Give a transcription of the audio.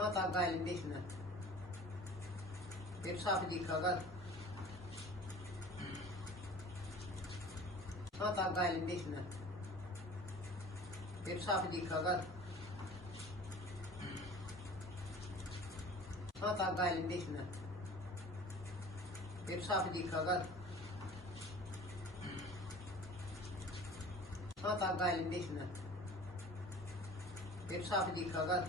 हाँ धागा लेंदे इसमें फिर साफ दिखागा। हाँ धागा लेंदे इसमें फिर साफ दिखागा। हाँ धागा लेंदे इसमें फिर साफ दिखागा। हाँ धागा लेंदे इसमें फिर साफ दिखागा।